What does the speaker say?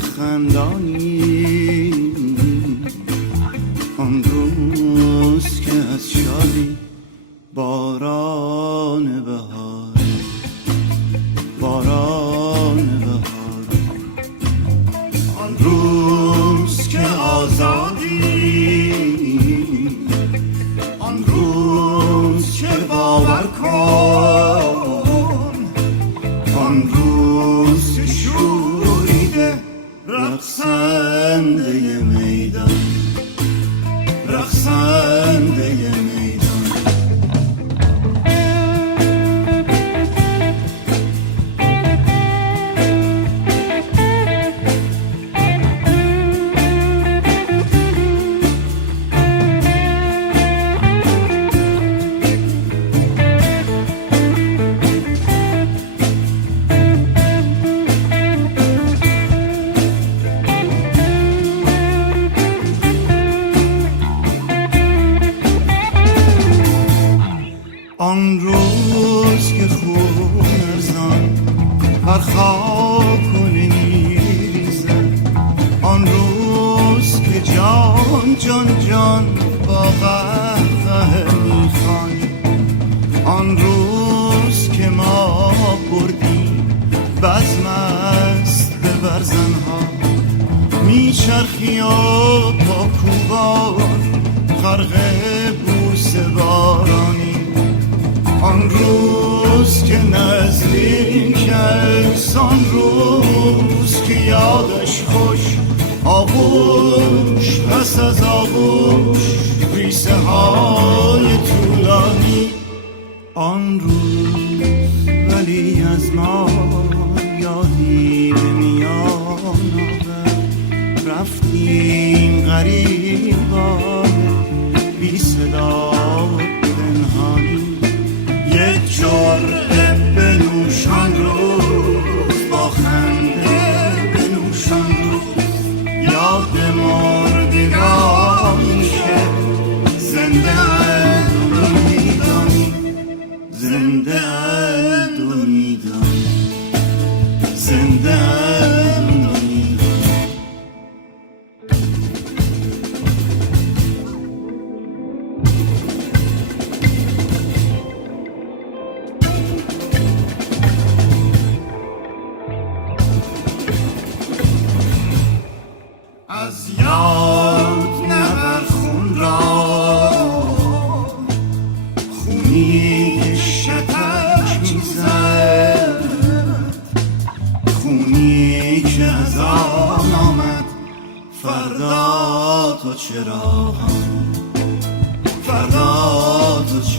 خندانی، آن روز که از شادی باران بهار، باران بهار، آن روز که آزادی، آن روز که باور کن، آن روز که شوریده رقصنده میدان، رقصنده میدان. آن روز که خون ارزان بر خاکونه میریزد، آن روز که جان جان جان با قهقه میخوانی، آن روز که ما بردیم بزم است به برزنها، میچرخی و با کوبان غرق بوسه بارانی، آن روز که نزدیک است، آن روز که یادش خوش، آغوش پس از آغوش، ریسه های طولانی، آن روز ولی از ما یادی به میان آورد، رفتیم غریبان بی صدا پنهانی، یک جرعه بنوشان روز با خنده بنوشان روز، یاد مردگانی که زنده اند و میدانی، زنده اند و میدانی، زنده اند و میدانی. از یاد نبر خون را، خونی که شتک میزد، خونی که از آن آمد فردا تو چرا، فردا تو چرا.